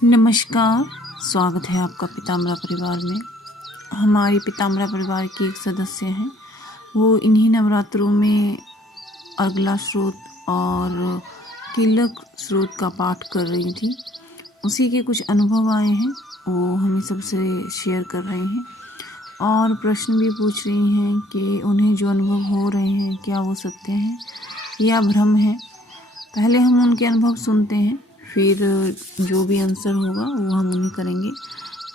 नमस्कार, स्वागत है आपका पीताम्बरा परिवार में। हमारी पीताम्बरा परिवार की एक सदस्य हैं, वो इन्हीं नवरात्रों में अर्गला स्रोत और किलक स्रोत का पाठ कर रही थी। उसी के कुछ अनुभव आए हैं, वो हमें सबसे शेयर कर रहे हैं और प्रश्न भी पूछ रही हैं कि उन्हें जो अनुभव हो रहे हैं क्या वो सत्य हैं या भ्रम है। पहले हम उनके अनुभव सुनते हैं, फिर जो भी आंसर होगा वो हम उन्हें करेंगे।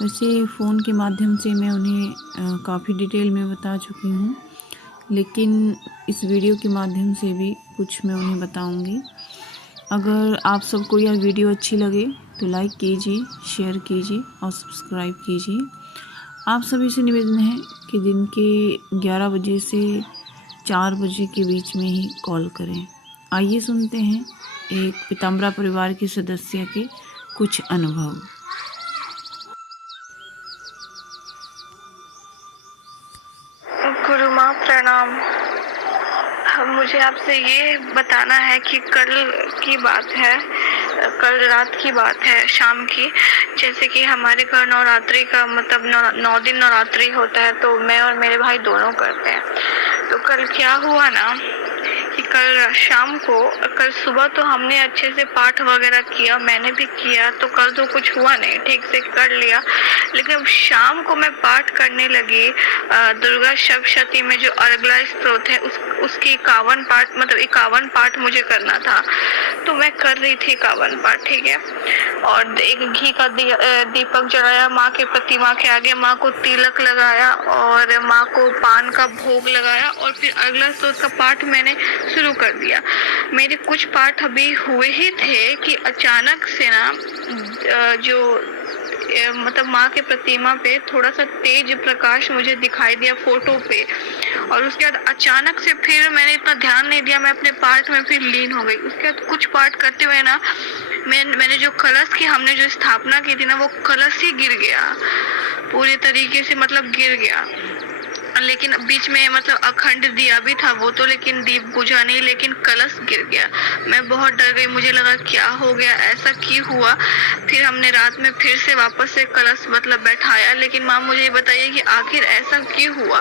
वैसे फ़ोन के माध्यम से मैं उन्हें काफ़ी डिटेल में बता चुकी हूँ, लेकिन इस वीडियो के माध्यम से भी कुछ मैं उन्हें बताऊँगी। अगर आप सबको यह वीडियो अच्छी लगे तो लाइक कीजिए, शेयर कीजिए और सब्सक्राइब कीजिए। आप सभी से निवेदन है कि दिन के 11 बजे से 4 बजे के बीच में ही कॉल करें। आइए सुनते हैं एक पीताम्बरा परिवार के सदस्य के कुछ अनुभव। गुरु माँ प्रणाम। मुझे आपसे ये बताना है कि कल की बात है, कल रात की बात है, शाम की। जैसे कि हमारे घर नवरात्रि का मतलब 9 दिन नवरात्रि होता है, तो मैं और मेरे भाई दोनों करते हैं। तो कल क्या हुआ ना कि कल शाम को, कल सुबह तो हमने अच्छे से पाठ वगैरह किया, मैंने भी किया, तो कल तो कुछ हुआ नहीं, ठीक से कर लिया। लेकिन शाम को मैं पाठ करने लगी दुर्गा सप्तशती में जो अर्गला स्त्रोत है उसकी 51 पाठ, मतलब 51 पाठ मुझे करना था। तो मैं कर रही थी 51 पाठ, ठीक है। और एक घी का दीपक जलाया माँ के प्रतिमा के आगे, माँ को तिलक लगाया और माँ को पान का भोग लगाया और फिर अर्गला स्त्रोत का पाठ मैंने शुरू कर दिया। मेरे कुछ पाठ अभी हुए ही थे कि अचानक से ना जो मतलब माँ के प्रतिमा पे थोड़ा सा तेज प्रकाश मुझे दिखाई दिया फोटो पे, और उसके बाद अचानक से फिर मैंने इतना ध्यान नहीं दिया, मैं अपने पाठ में फिर लीन हो गई। उसके बाद कुछ पाठ करते हुए ना मैंने जो कलश की हमने जो स्थापना की थी ना, वो कलश ही गिर गया पूरी तरीके से, मतलब गिर गया। लेकिन बीच में मतलब अखंड दिया भी था वो तो, लेकिन दीप बुझा नहीं, लेकिन कलश गिर गया। मैं बहुत डर गई, मुझे लगा क्या हो गया, ऐसा क्यों हुआ। फिर हमने रात में फिर से वापस से कलश मतलब बैठाया। लेकिन माँ मुझे ये बताइए कि आखिर ऐसा क्यों हुआ,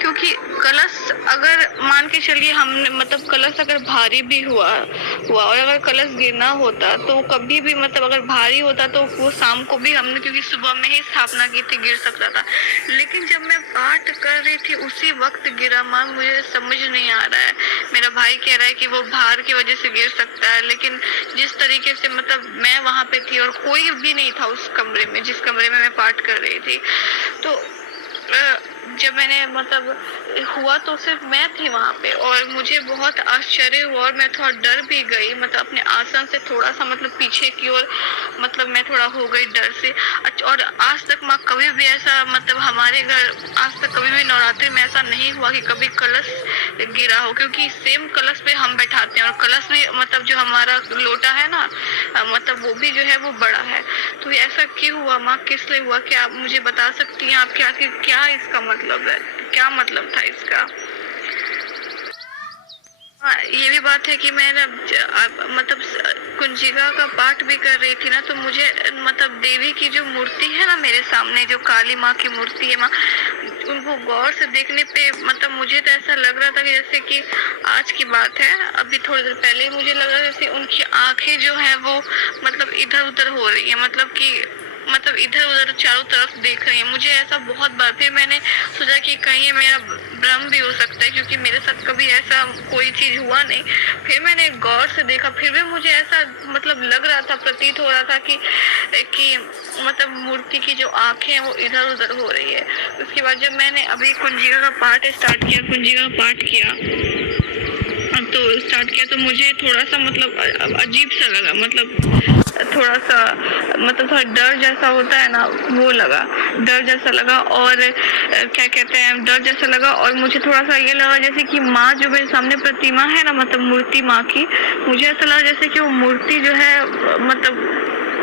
क्योंकि कलश अगर मान के चलिए हमने मतलब कलश अगर भारी भी हुआ और अगर कलश गिरना होता तो कभी भी मतलब अगर भारी होता तो वो शाम को भी हमने, क्योंकि सुबह में ही स्थापना की थी, गिर सकता था। लेकिन जब मैं पाठ कर रही थी उसी वक्त गिरा। माँ मुझे समझ नहीं आ रहा है। मेरा भाई कह रहा है कि वो भार की वजह से गिर सकता है, लेकिन जिस तरीके से मतलब मैं वहां पे थी और कोई भी नहीं था उस कमरे में जिस कमरे में मैं पाठ कर रही थी, तो जब मैंने मतलब हुआ तो सिर्फ मैं थी वहाँ पे और मुझे बहुत आश्चर्य हुआ और मैं थोड़ा डर भी गई, मतलब अपने आसन से थोड़ा सा मतलब पीछे की ओर मतलब मैं थोड़ा हो गई डर से। और आज तक माँ कभी भी ऐसा मतलब हमारे घर आज तक कभी भी नवरात्रि में ऐसा नहीं हुआ कि कभी कलश गिरा हो, क्योंकि सेम कलश पे हम बैठाते हैं और कलश भी मतलब जो हमारा लोटा है ना, मतलब वो भी जो है वो बड़ा है। तो ऐसा क्यों हुआ माँ, किस लिए हुआ, क्या आप मुझे बता सकती हैं आप क्या इसका मतलब है, क्या मतलब था इसका। हाँ, ये भी बात है कि मैं मतलब कुंजिका का पाठ भी कर रही थी ना, तो मुझे मतलब देवी की जो मूर्ति है ना मेरे सामने, जो काली माँ की मूर्ति है माँ, उनको गौर से देखने पे मतलब मुझे तो ऐसा लग रहा था कि जैसे कि आज की बात है, अभी थोड़ी देर पहले मुझे लग रहा था जैसे उनकी आंखें जो है वो मतलब इधर उधर हो रही है, मतलब इधर उधर चारों तरफ देख रही है। मुझे ऐसा बहुत बार, फिर मैंने सोचा कि कहीं ये मेरा भ्रम भी हो सकता है, क्योंकि मेरे साथ कभी ऐसा कोई चीज हुआ नहीं। फिर मैंने गौर से देखा, फिर भी मुझे ऐसा मतलब लग रहा था, प्रतीत हो रहा था कि मतलब मूर्ति की जो आंखें हैं वो इधर उधर हो रही है। उसके बाद जब मैंने अभी कुंजिका का पाठ स्टार्ट किया, कुंजिका का पाठ किया तो मुझे थोड़ा सा मतलब अजीब सा लगा, मतलब थोड़ा सा मतलब थोड़ा डर जैसा होता है ना, वो लगा, डर जैसा लगा। और क्या कहते हैं, डर जैसा लगा। और मुझे थोड़ा सा ये लगा जैसे कि माँ जो मेरे सामने प्रतिमा है ना, मतलब मूर्ति माँ की, मुझे ऐसा लगा जैसे कि वो मूर्ति जो है मतलब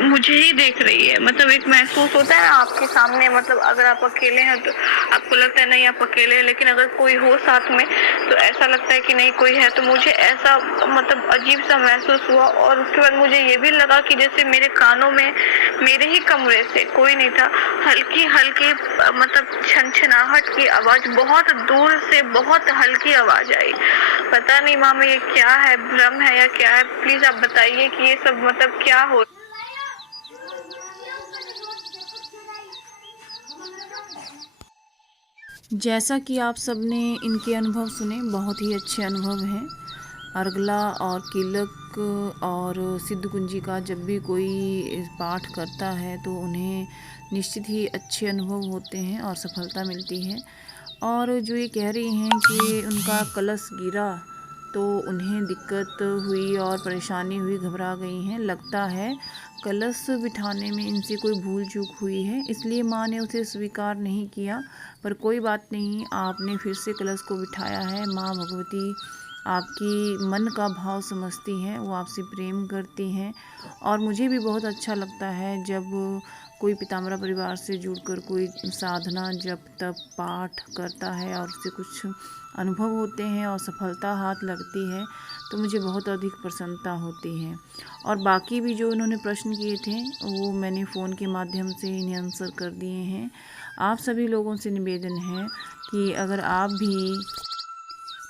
मुझे ही देख रही है। मतलब एक महसूस होता है ना आपके सामने, मतलब अगर आप अकेले हैं तो आपको लगता है नहीं आप अकेले हैं, लेकिन अगर कोई हो साथ में तो ऐसा लगता है कि नहीं कोई है। तो मुझे ऐसा मतलब अजीब सा महसूस हुआ, और उसके बाद मुझे ये भी लगा कि जैसे मेरे कानों में मेरे ही कमरे से कोई नहीं था, हल्की हल्की मतलब छनछनाहट की आवाज बहुत दूर से, बहुत हल्की आवाज आई। पता नहीं माँ ये क्या है, भ्रम है या क्या है? प्लीज आप बताइए कि ये सब मतलब क्या हो। जैसा कि आप सबने इनके अनुभव सुने, बहुत ही अच्छे अनुभव हैं। अर्गला और कीलक और सिद्ध कुंजी का जब भी कोई पाठ करता है तो उन्हें निश्चित ही अच्छे अनुभव होते हैं और सफलता मिलती है। और जो ये कह रही हैं कि उनका कलश गिरा तो उन्हें दिक्कत हुई और परेशानी हुई, घबरा गई हैं। लगता है कलश बिठाने में इनसे कोई भूल चूक हुई है, इसलिए माँ ने उसे स्वीकार नहीं किया। पर कोई बात नहीं, आपने फिर से कलश को बिठाया है। माँ भगवती आपकी मन का भाव समझती हैं, वो आपसे प्रेम करती हैं। और मुझे भी बहुत अच्छा लगता है जब कोई पीताम्बरा परिवार से जुड़कर कोई साधना जप तप पाठ करता है और उससे कुछ अनुभव होते हैं और सफलता हाथ लगती है, तो मुझे बहुत अधिक प्रसन्नता होती है। और बाकी भी जो उन्होंने प्रश्न किए थे वो मैंने फ़ोन के माध्यम से इन्हें आंसर कर दिए हैं। आप सभी लोगों से निवेदन है कि अगर आप भी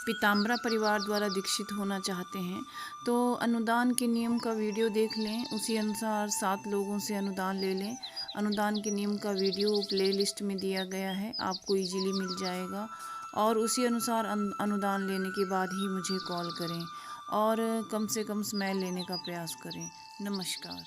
पीताम्बरा परिवार द्वारा दीक्षित होना चाहते हैं तो अनुदान के नियम का वीडियो देख लें, उसी अनुसार 7 लोगों से अनुदान ले लें। अनुदान के नियम का वीडियो प्लेलिस्ट में दिया गया है, आपको इजीली मिल जाएगा। और उसी अनुसार अनुदान लेने के बाद ही मुझे कॉल करें और कम से कम समय लेने का प्रयास करें। नमस्कार।